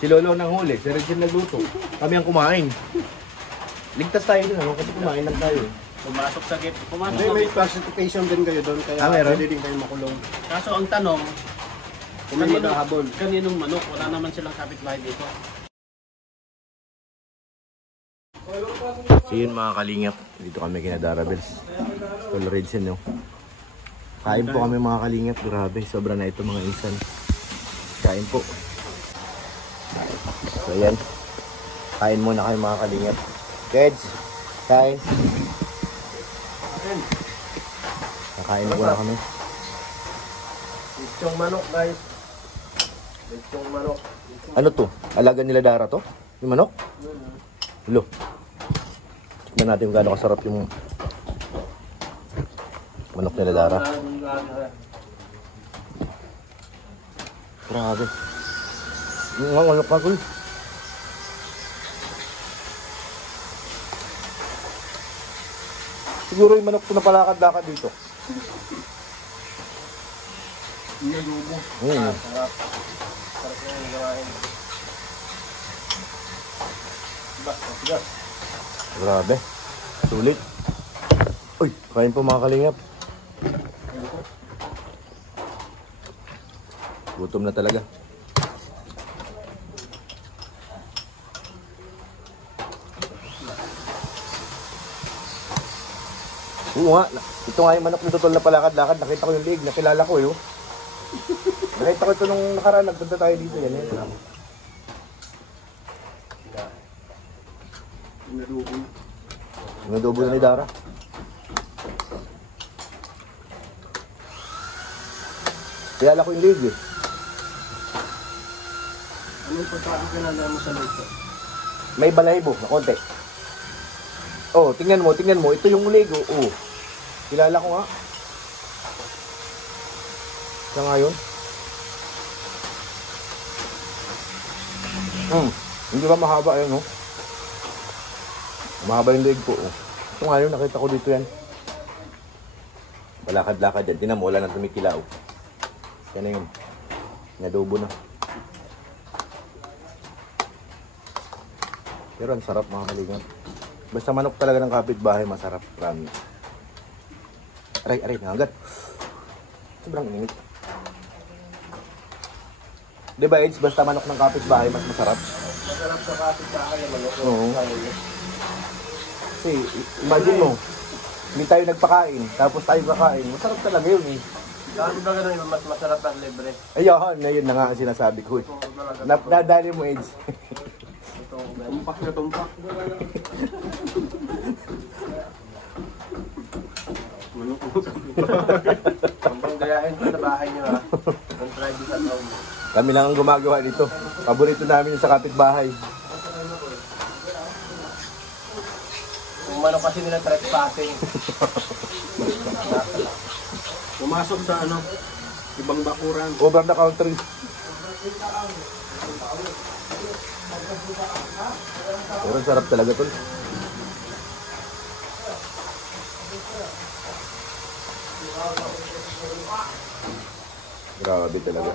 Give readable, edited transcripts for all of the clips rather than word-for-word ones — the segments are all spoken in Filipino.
Si Lolo nang huli, si Regine nagluto. Kami ang kumain. Ligtas tayo din, ano? Kasi kumain lang tayo. Pumasok sa gate. Hindi, may classification din kayo doon, kaya pwede din kayo makulong. Kaso ang tanong, Kung may maghahabol. kaninong manok? Wala naman silang kapitbahay dito. So yun mga kalingap, dito kami kina Darabels. Tolerance yun, no? Kain po kami mga kalingap, grabe, sobra na ito mga insan. Kain po. So yan, kain muna kayo mga kalingap. Kids, kain. Kakain na muna kami. Lechong manok, guys. Lechong manok. Ano to? Alaga nila Dara to? Yung manok? Lo. Tignan natin kung gaano kasarap yung manok nila Dara. Grabe. Yung manok ka, Kul. Siguro yung manok ko na palakad-lakad dito. Nilubo. Sarap. Sarap na yung gawain. Bigas. Grabe. Sulit. Uy, kain po mga kalingap. Gutom na talaga. Oo nga. Ito nga yung manok na tutol na palakad-lakad. Nakita ko yung liig. Nakilala ko yun. Nakita ko ito nung nakaraan. Nagpunta tayo dito. Yan yan. Inadobo na ni Dara. Kilala ko yung liig eh. Anong pagkakakilala mo sa luto? May balahibo na konti. Oh, tingnan mo. Ito yung liig oh. Oh. Kilala ko nga. Siya nga yun. Hindi ba mahaba yun, oh? Mahaba yung leg ko, oh. Ito nga yun, nakita ko dito yan. Balakad-lakad yan. Tinan mo, wala na tumikilaw. Yan na yun. Nadobo na. Pero ang sarap mga kalingap. Basta manok talaga ng kapitbahay, masarap. Rami. Aray, nangagat. Sobrang init. Diba, Eds? Basta manok ng kapitbahay, mas masarap. Masarap sa kapitbahay ang manok. Oo. Kasi, imagine mo, hindi tayo nagpakain, tapos tayo kakain. Masarap talaga yun eh. Sabi ba ganun, mas masarap ang libre? Ayun, yun na nga ang sinasabi ko eh. Nadali mo, Eds. Tumpak na tumpak. Hanggang gayahin ko sa bahay niyo ha. Ang try this at home. Kami lang ang gumagawa nito. Paborito namin yung sa kapitbahay. Kung manok kasi nila trespassing. Pumasok sa ano, ibang bakuran. Over the country. Pero ang sarap talaga tol. Grabe talaga.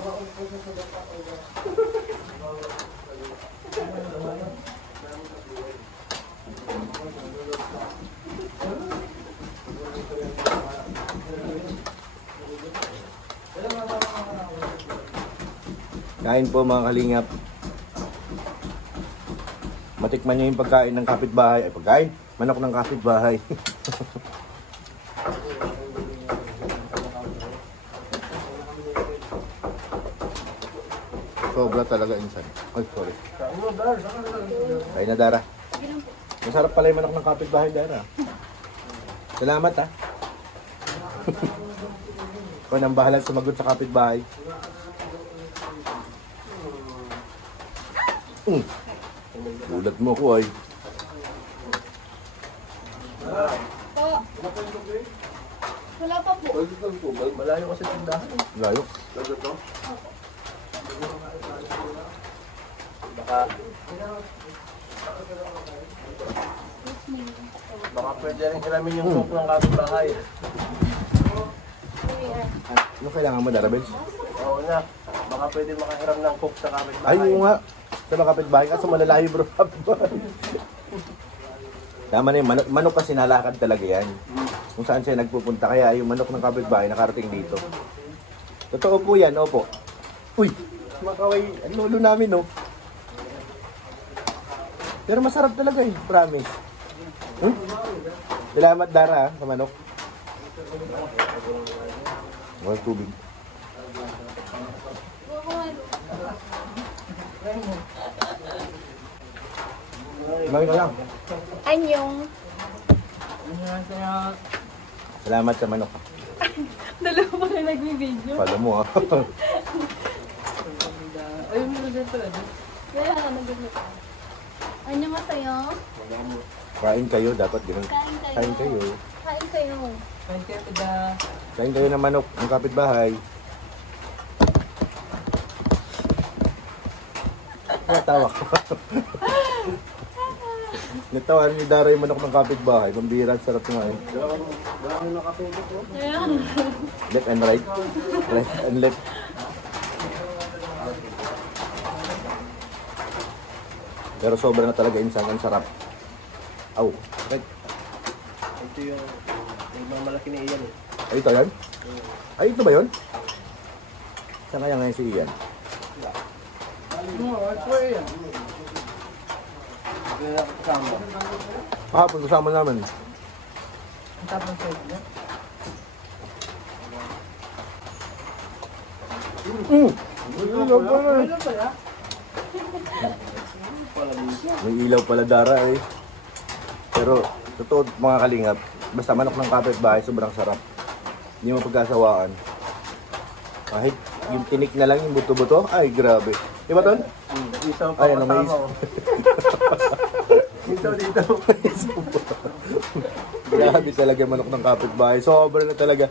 Kain po mga kalingap. Matikman nyo yung pagkain ng kapitbahay. Ay, pagkain? Manok ng kapitbahay. Sobra talaga insan. Ay, sorry. Kain na, Dara. Masarap pala yung manok ng kapitbahay, Dara. Salamat, ha. Ikaw nang bahala sumagot sa kapitbahay. Ulat mo ko, ay. Wala pa po. Malayo kasi tindahan. Layo. Baka pwede rin kiramin yung cook ng kapitbahay. Ano kailangan mo, Darabels? Oo na. Baka pwede makahiram ng cook sa kapitbahay. Ay, yung nga. sa mga kapitbahay. Kaso malalayo bro. Tama na yun. Manok kasi nalakad talaga yan. Kung saan siya nagpupunta. Kaya yung manok ng kapitbahay nakarating dito. Totoo po yan, opo. Uy, makaway. Ang lolo namin, no? Pero masarap talaga eh, promise. Salamat Dara sa manok. Walang tubig. Kumain ka lang. Anyong. Salamat sa manok. Dalawa pa na nag-video. Pala mo ah. Ayun mo din pala. Kaya nag-video. Ano masaya? Kain kayo, dapat ganun. Kain Kain kayo. kayo. Kain kayo. Kain kayo ng manok, ng kapitbahay. Natawa ko. Natawa ni Dara yung manok ng kapitbahay. Pambira, sarap nga eh. Ayan. Left and right. Right and left. Pero sobra na talaga insan, ang sarap. Aw, right. Ito yung ibang malaki na iyan eh. Ay, ito yan? Ay, ito ba yun? Saan kaya ngayon si Ian? Kahapon kasama namin. Ang tapang sa'yo niya. Ano pala? May ilaw pala Dara eh. Pero, totoo mga kalingap, basta manok ng kapitbahay, sobrang sarap. Hindi mo pagkasawaan. Kahit yung tinik na lang yung buto-buto, ay grabe. Di ba Ton? Isaw pa Ay, ano may kasama, oh. Isaw dito. Grabe talaga yung manok ng kapitbahay. Sobra na talaga.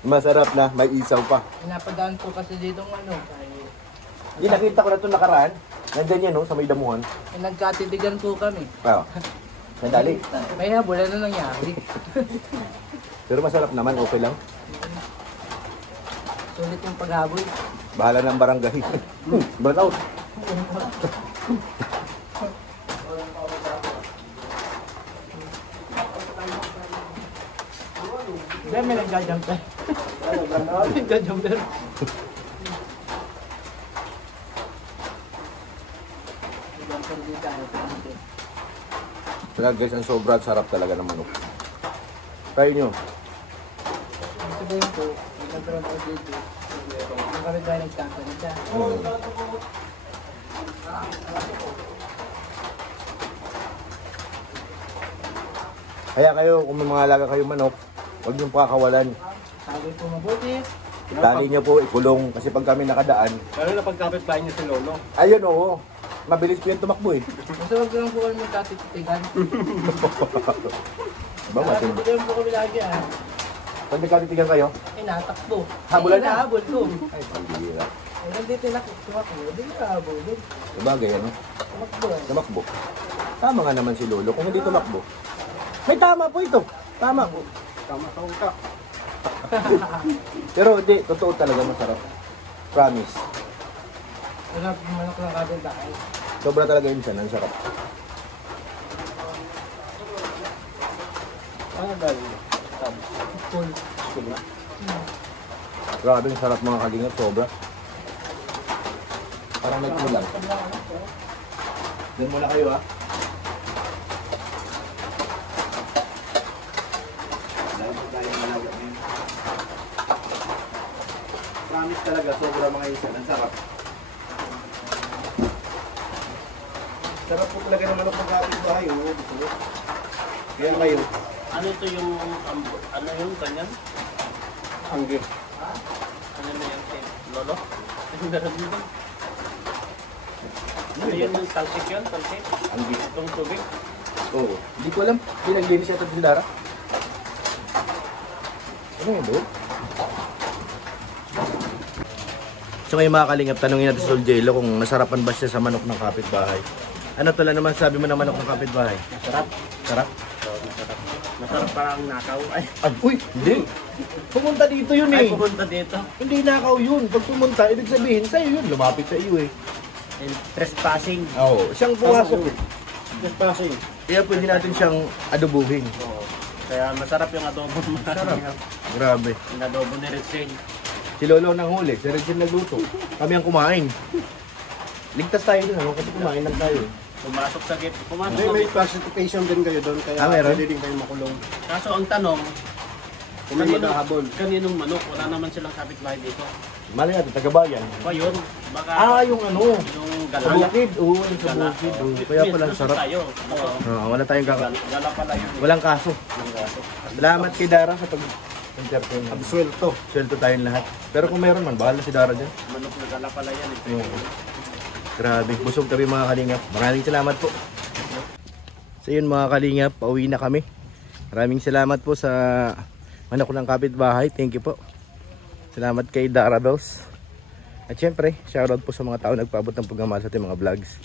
Masarap na, may isaw pa. Pinapadaan ko kasi dito ng ano. Hindi, nakita ko na ito nakaraan. Nandyan yan, no, sa may damuhan. Nagkatitigan po kami. Ah, sandali. May habulan na nangyari. Pero masarap naman, okay lang. Sulit yung paghabol. Bahala ng barangay. Burn out. Diyan may nagja-jumper. Nagja-jumper. Kaya guys, ang sobra at sarap talaga ng manok. Try nyo. Sabihin ko, nagkaroon ako dito. Yung kami tayo nagkakanit siya. Kaya kayo, kung may mga alaga kayo manok, huwag niyong pakakawalan. Sabi ko mabuti. Itali niyo po, ikulong. Kasi pag kami nakadaan, Lalo na pagkapit-bahay niyo si Lolo. ayun oo, mabilis po yan tumakbo eh. Basta wag lang po kami magkatitigan. Diba, matindi. Nakatitigan po kami lagi ah. Pag nagkatitigan kayo, Inatakbo. Habulan na. Inahabol ko. ay, pambihira. Eh, nandito tumakbo. Hindi nahabol. Sabagay, ano? Tumakbo. Tumakbo. Tama nga naman si Lolo, kung hindi tumakbo. May tama po ito. Tama po. Tama ka. Pero hindi, totoo talaga masarap. Promise. Sarap yung manok ng kapitbahay. Sobra talaga insan, ang sarap. Ano dahil? Full. Grabe, ang sarap mga kalingap, sobra. Parang nagkulang. Diyan muna kayo ha. Promise talaga, sobra mga insan, ang sarap. Sarap po talaga ng manok ng kapitbahay, oh. Kaya kayo, Ano ito yung, ano yung ganyan? Angge. Ano na yan kay Lolo? Meron dito. Ano yun yung talsik yun? Talsik? ang git. Itong tubig? Oo. Hindi ko alam. Pinaglinis ito si Dara. Ano yun, bro? So ngayon mga kalingap, tanungin natin si Sol Jello kung nasarapan ba siya sa manok ng kapitbahay. Ano tala naman sabi mo ng manok ng kapitbahay? Sarap. Sarap? Masarap. Masarap parang nakaw. Ay, Uy, hindi. Pumunta dito yun ay eh. pupunta dito. Hindi nakaw yun. Pag pumunta, ibig sabihin, sa'yo yun. Lumapit sa iyo eh. And trespassing. Oo, siyang pumasok eh. Trespassing. Kaya pwede natin siyang adobuhin. Oo. Kaya masarap yung adobo. Masarap. Grabe. Yung adobo ni Richard. Si Lolo nang huli, si Regine nagluto. Kami ang kumain. Ligtas tayo dun, ano? Kasi kumain lang tayo. Pumasok sa gate. Pumasok Hindi, sa may gate. classification din kayo doon, kaya meron? pwede din kayo makulong. Kaso ang tanong, Kung may maghahabol. kaninong manok? Wala naman silang kapitbahay dito. Mali natin, tagabayan. Ba yun? Baka Yung ano, yung sa gala. bukid. Oo, yung sa Gala. bukid. Oo. May- Kaya may pala lusot sarap. Tayo. Oo. Wala tayong Gala pala yun. Walang kaso. Salamat kay Dara sa pag-entertain. Absuelto. Sweldo tayong lahat. Pero kung meron man, bahala si Dara dyan. Manok na gala pala yan. Oo. Grabe, busog kami mga kalingap. Maraming salamat po. So yun mga kalingap, pauwi na kami. Maraming salamat po sa manok ng kapitbahay. Thank you po. Salamat kay Dara Bells. At syempre, shoutout po sa mga tao nagpaabot ng pagmamahal sa ating mga vlogs.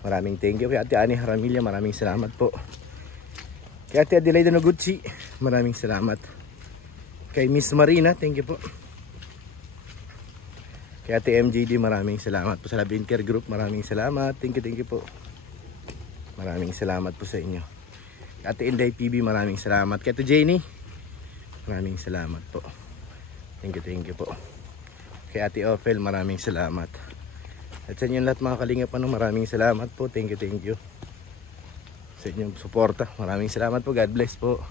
Maraming thank you. Kay Ate Ani Haramilla, maraming salamat po. Kay Ate Adelaida Noguchi, maraming salamat. Kay Miss Marina, thank you po. Kay Ate MJD, maraming salamat po. Sa Labin Care Group, maraming salamat. Thank you po. Maraming salamat po sa inyo. Kay Ate Inday PB, maraming salamat. Kay Ate Jenny, maraming salamat po. Thank you po. Kay Ate Ophel, maraming salamat. At sa inyo lahat mga kalingap, maraming salamat po. Thank you. Sa inyong suporta. Maraming salamat po. God bless po.